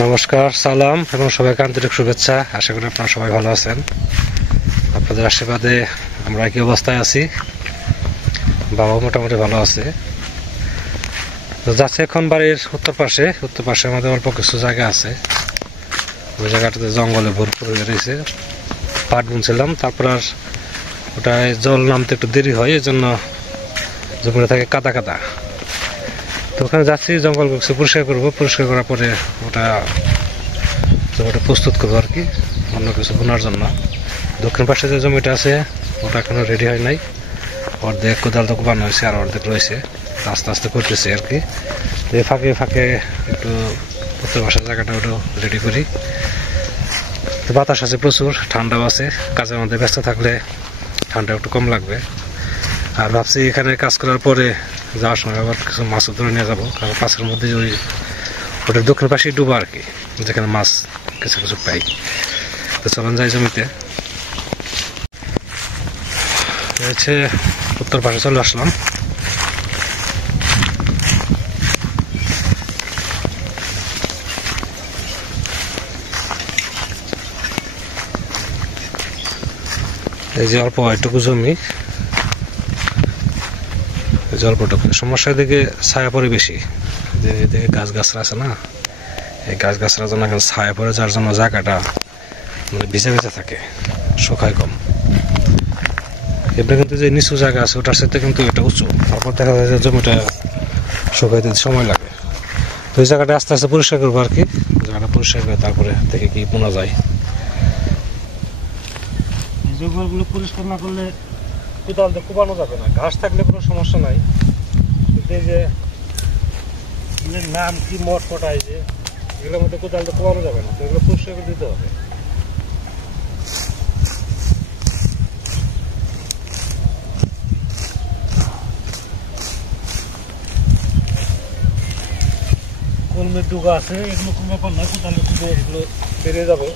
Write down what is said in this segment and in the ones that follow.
নমস্কার, সালাম এবং সবাইকে আন্তরিক শুভেচ্ছা। আশা করি আপনারা সবাই ভালো আছেন। আপনাদের আশীর্বাদে আমরা একই অবস্থায় আছি। বাবা মোটামুটি ভালো আছে। তো যাচ্ছে এখন বাড়ির উত্তর পাশে আমাদের অল্প কিছু জায়গা আছে। ওই জায়গাটাতে জঙ্গলে ভরপুর হয়ে রয়েছে। পাট বুনছিলাম, তারপর আর ওটায় জল নামতে একটু দেরি হয়, এই জন্য জমিটা থাকে কাদা কাদা। তো ওখানে যাচ্ছি, জঙ্গল কিছু পরিষ্কার করবো। পরিষ্কার করার পরে ওটা প্রস্তুত করবো আর কি, অন্য কিছু বোনার জন্য। দক্ষিণ পাশে যে জমিটা আছে ওটা এখনো রেডি হয় নাই। অর্ধেক কোদাল তো বানানো হয়েছে, আর অর্ধেক রয়েছে, আস্তে আস্তে করতেছে আর কি। তো এই ফাঁকে ফাঁকে একটু উত্তর পাশের জায়গাটা ওটাও রেডি করি। তো বাতাস আছে প্রচুর, ঠান্ডাও আছে। কাজের মধ্যে ব্যস্ত থাকলে ঠান্ডা একটু কম লাগবে। আর ভাবছি এখানে কাজ করার পরে যাওয়ার সময় আবার কিছু মাছও ধরে নিয়ে যাবো, কারণ মাছের মধ্যে ওই ওটার দক্ষিণ পাশে ডুবা আর কি, যেখানে মাছ কিছু কিছু পাই। তো চলুন যাই জমিতে। হচ্ছে উত্তর পাশে চলে আসলাম। এই যে অল্প একটুকু জমি, অল্পটুকু সমস্যা, এদিকে ছায়া পড়ে বেশি। যে এদিকে গাছ গাছরা আছে না, এই গাছ গাছরা জন্য এখন ছায়া পড়ে, যার জন্য জায়গাটা মানে ভিজে ভিজে থাকে, শুকায় কম। এবার কিন্তু যে নিচু জায়গা আছে ওটার সাথে কিন্তু এটা উঁচু, তারপর দেখা যায় যে জমিটা শুকাইতে সময় লাগে। তো এই জায়গাটা আস্তে আস্তে পরিষ্কার করবো আর কি। জায়গাটা পরিষ্কার করে তারপরে থেকে কি বোনা যায়। এই জঙ্গলগুলো পরিষ্কার না করলে কোদাল দিয়ে কোপানো যাবে না। ঘাস থাকলে কোনো সমস্যা নাই, কিন্তু এই যে নাম কি মট ফটাই যে এগুলোর মধ্যে কোদাল দিয়ে কোপানো যাবে না। তো এগুলো পরিষ্কার করে দিতে হবে। কলমের ডুগা আছে, এগুলো কোনো ব্যাপার নয়, কোদালে কুদে এগুলো বেরিয়ে যাবে।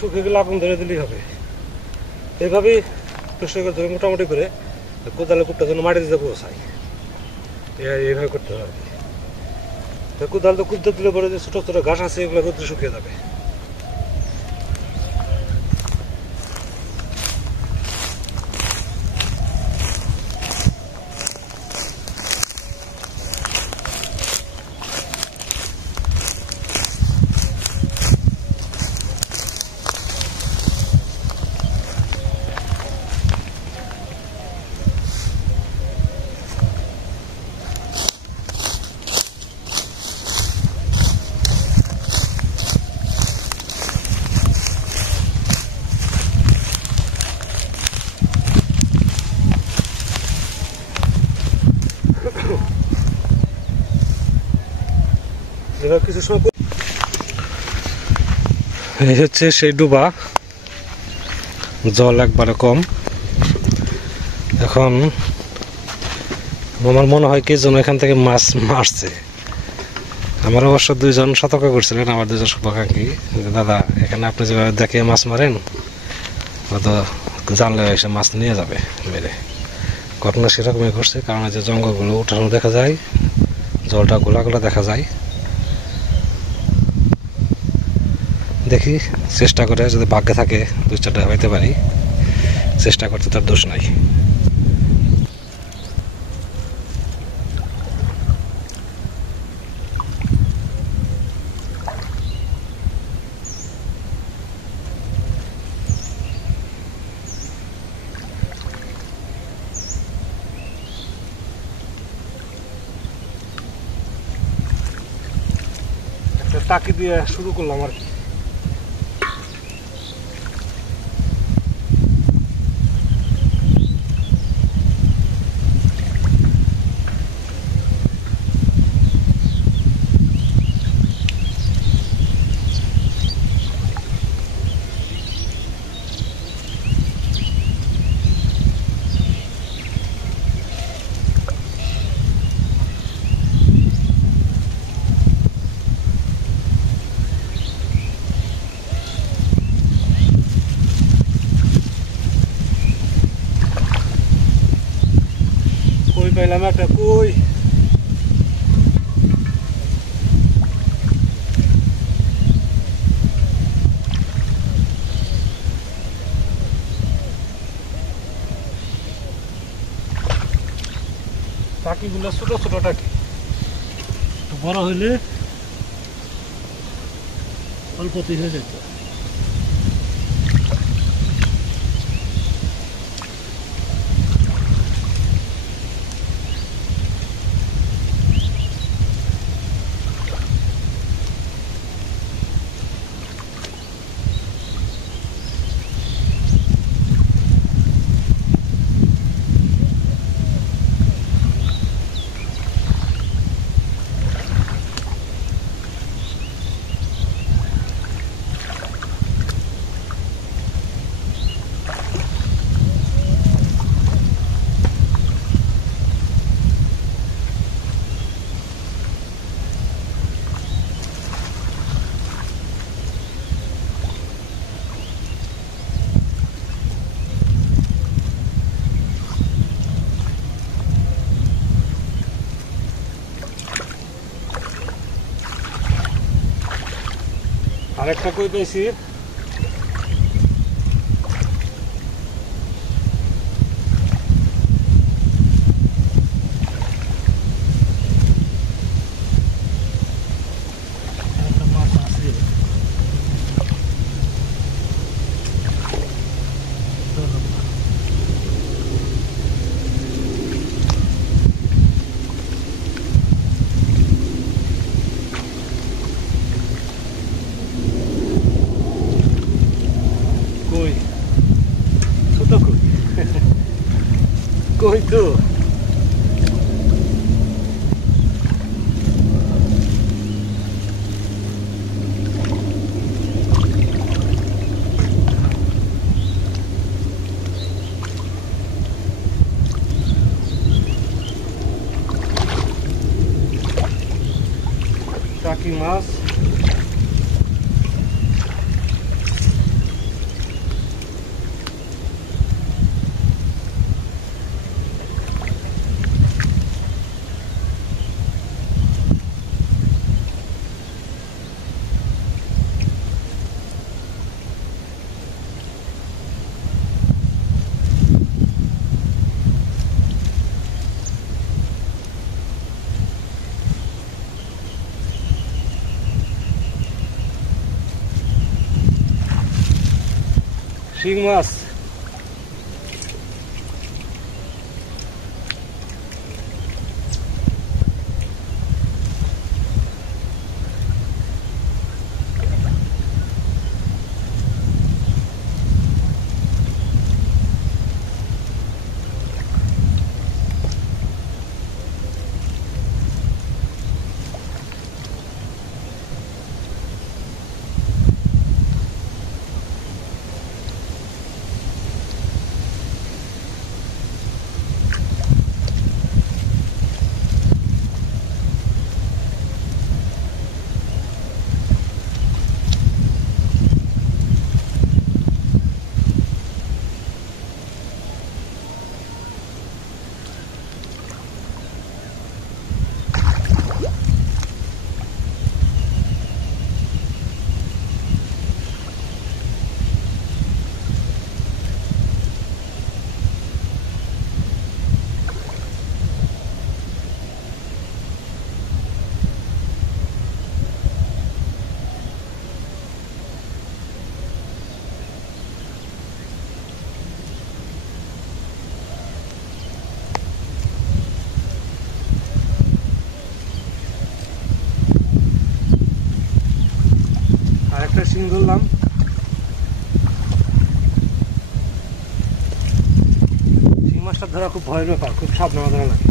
শুকিয়ে গেলে আগুন ধরে দিলেই হবে। এইভাবেই পরিষ্কার ধরে মোটামুটি করে কোদালের কুপটা যেন মাটি দিতে বসাই, এইভাবে করতে হবে। কোদাল তো কুপতে দিলে পরে যে ছোটো ছোটো ঘাস আছে এগুলো রোদ্রে শুকিয়ে যাবে। কিছু সময় এই হচ্ছে সেই ডুবা, জল একবারে কম। এখন আমার মনে হয় কি যেন এখান থেকে মাছ মারছে। আমার অবশ্য দুইজন সতর্ক করছিলেন, আমার দুজন শুভাকাঙ্ক্ষী, দাদা এখানে আপনি যেভাবে দেখে মাছ মারেন হয়তো জানলে এসে মাছ নিয়ে যাবে মেরে। ঘটনা সেরকমই ঘটছে, কারণ যে জঙ্গলগুলো উঠানো দেখা যায়, জলটা গোলা গোলা দেখা যায়। দেখি চেষ্টা করে, যদি ভাগ্যে থাকে দুই চারটা পাইতে পারি, চেষ্টা করতে তার দোষ নাই। টাকি দিয়ে শুরু করলাম আর কি। কই পাইলাম একটা, কই টাকিগুলো ছোট ছোট টাকি, বড় হইলে অল্পতেই হয়ে যেত। আরেকটা কই পেয়েছি, মাছ আছে। কই ছোট কই, কই তো টাকি মাছ। শিং মাছ, একটা শিং ধরলাম। শিং মাছটা ধরা খুব ভয়ের ব্যাপার, খুব সাবধানে ধরা লাগে।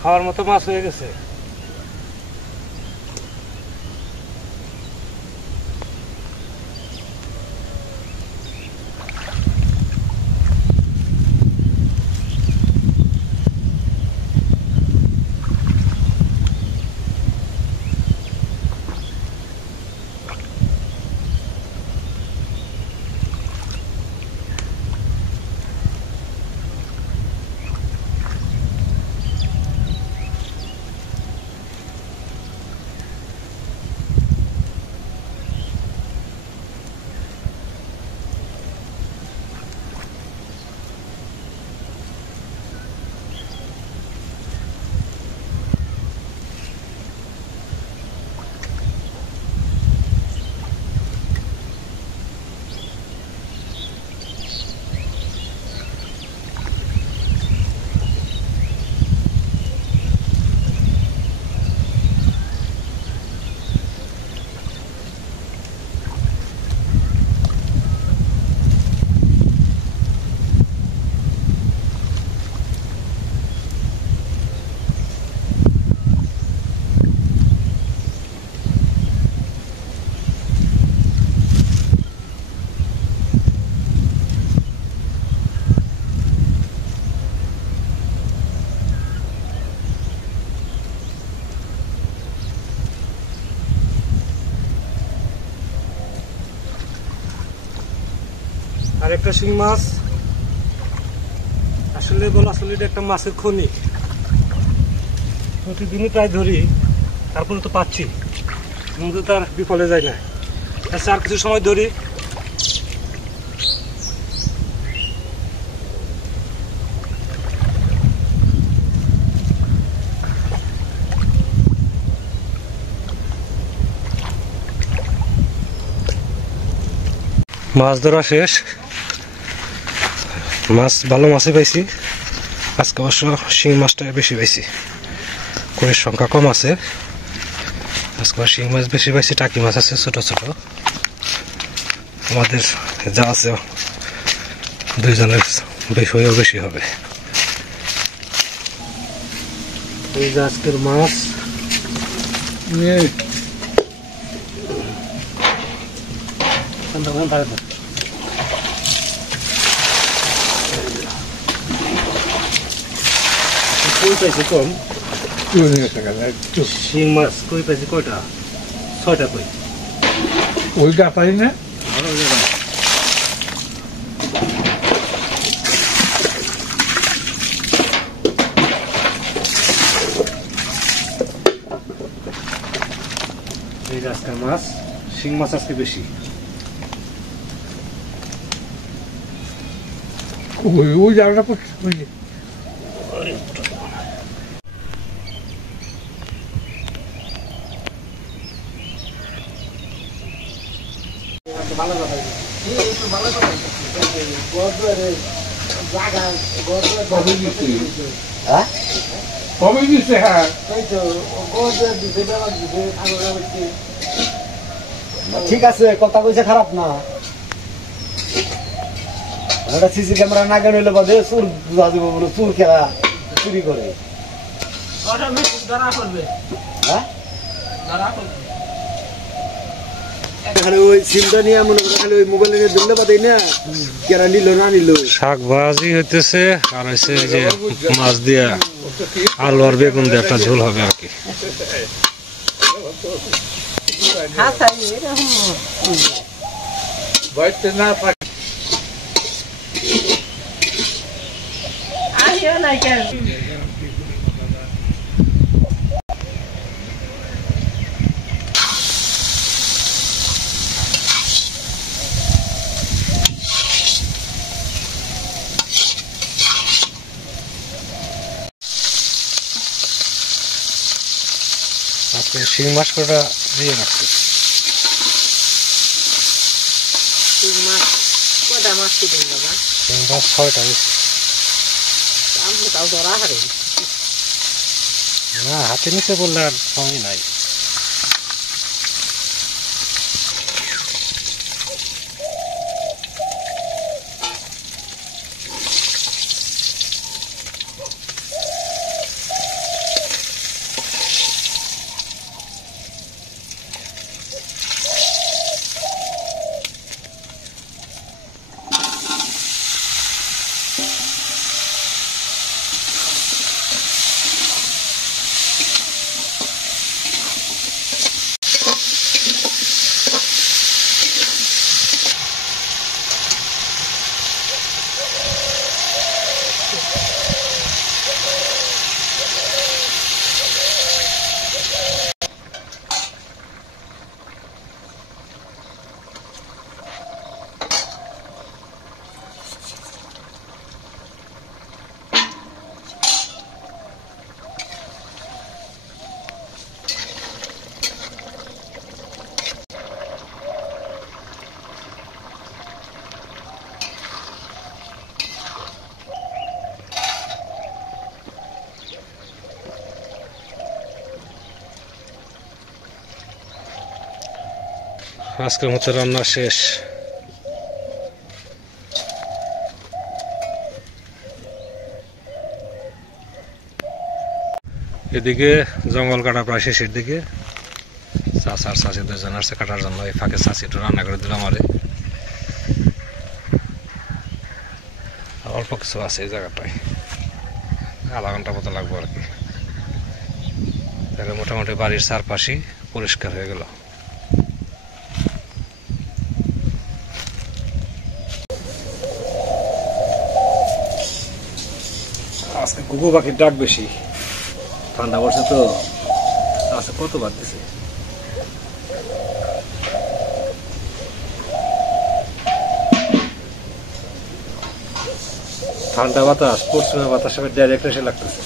খাওয়ার মতো মাছ হয়ে গেছে। আর একটা শিং মাছ, আসলে বলা আসলে এটা একটা মাছের খনি। প্রতিদিনই প্রায় ধরি, তারপরে তো পাচ্ছি, কিন্তু তার বিফলে যায় না। আচ্ছা, আর কিছু সময় ধরি। মাছ ধরা শেষ, মাছ ভালো মাছই পাইছি। আজকে অবশ্য শিং মাছটা বেশি পাইছি, কুড়ির সংখ্যা কম আছে। আজকে শিং মাছ বেশি পাইছি, টাকি মাছ আছে ছোট ছোট। আমাদের যা আছে দুইজনের বেশি হবে। এই যে আজকের মাছ, কই পাইছি কম। শিং মাছ কই পাইছি কয়টা? 6টা কই। ওই গাছাই না এই যে আজকের মাছ, শিং মাছ আজকে বেশি। ওই জায়গাটা পড়ছে। ভালো কথা, ভালো কথা। কবে দিচ্ছে? হ্যাঁ, ঠিক আছে, কথা কইছে খারাপ না। একটা সিসি ক্যামেরা না কেন হইলে বাদে চুর বুঝা দিব, বলে চুর খেলা চুরি করে। হ্যাঁ, খালি ওই সিমটা নিয়ে মনে করে খালি ওই মোবাইলে ধরলে পাতাই না কেরা নিল না নিল শাক ভাজি হইতেছে আর হচ্ছে যে মাছ দিয়া আলু আর বেগুন দিয়ে একটা ঝোল হবে আর কি। বাড়িতে না থাক আজকে শিং মাছ কটা দিয়ে রাখছি। শিং মাছ 6টা না হাতে নিচে বললে আর সময় নাই। আজকের মতো রান্না শেষ। এদিকে জঙ্গল কাটা প্রায় শেষের দিকে। চাচা আর চাচি দুজন আসছে কাটার জন্য, এই ফাঁকে চাচি একটু রান্না করে দিলাম। আরে অল্প কিছু আছে এই জায়গাটায়, আধা ঘন্টা মতো লাগবো আর কি। তাহলে মোটামুটি বাড়ির চারপাশে পরিষ্কার হয়ে গেল। আজকে কুকু পাখির ডাক বেশি, ঠান্ডা পড়ছে তো। আজকে কত বাড়তেছে, ঠান্ডা বাতাস, পশ্চিমা বাতাস ডাইরেক্ট এসে লাগতেছে।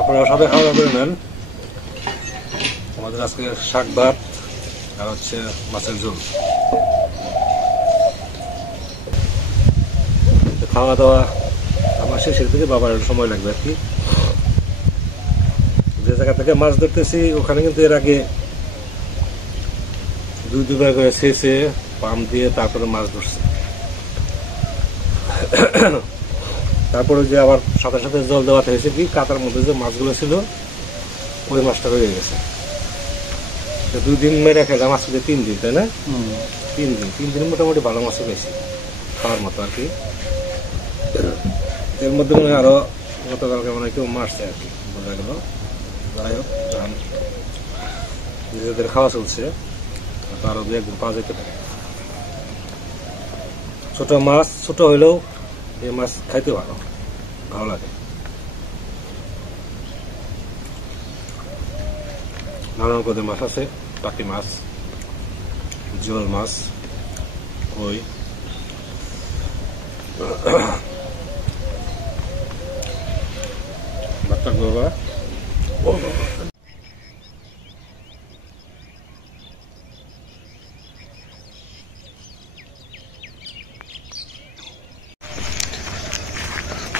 আপনারা সবাই খাওয়া দাওয়া করে নেন। আমাদের আজকে শাক ভাত আর হচ্ছে মাছের ঝোল। খাওয়া দাওয়া আমার শেষের দিকে, বাবার সময় লাগবে আর কি। যে জায়গা থেকে মাছ ধরতেছি ওখানে কিন্তু এর আগে দুবার করে ছেঁচে পাম দিয়ে তারপরে মাছ ধরছে। তারপরে যে আবার সাথে সাথে জল দেওয়াতে হয়েছে কি, কাতার মধ্যে যে মাছগুলো ছিল ওই মাছটা রয়ে গেছে। 2 দিন মেরে খেলাম, আজকে 3 দিন, তাই না? 3 দিন মোটামুটি ভালো মাছ পেয়েছি খাওয়ার মতো আর কি। এর মধ্যে মনে হয় আরো গতকালকে মনে হয় কেউ মারছে আর কি, বোঝা গেল। যাই হোক, নিজেদের খাওয়া চলছে, আরো 2 একদিন পাওয়া যেতে পারে। ছোট মাছ, ছোট হইলেও এই মাছ খাইতে ভালো লাগে। নানান পদের মাছ আছে, টাকি মাছ, জিওল মাছ, কই, বাচ্চা বাবা।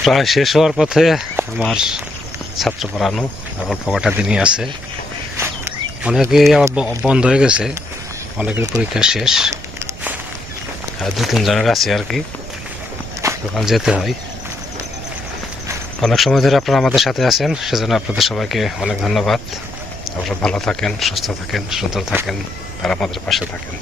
প্রায় শেষ হওয়ার পথে আমার ছাত্র পড়ানো আবার পকাটা দিনই আছে। অনেকে আবার বন্ধ হয়ে গেছে, অনেকের পরীক্ষা শেষ, আর 2-3 জনের আছে আর কি, সকাল যেতে হয়। অনেক সময় ধরে আপনারা আমাদের সাথে আছেন, সেজন্য আপনাদের সবাইকে অনেক ধন্যবাদ। আপনারা ভালো থাকেন, সুস্থ থাকেন, সুন্দর থাকেন, আর আমাদের পাশে থাকেন।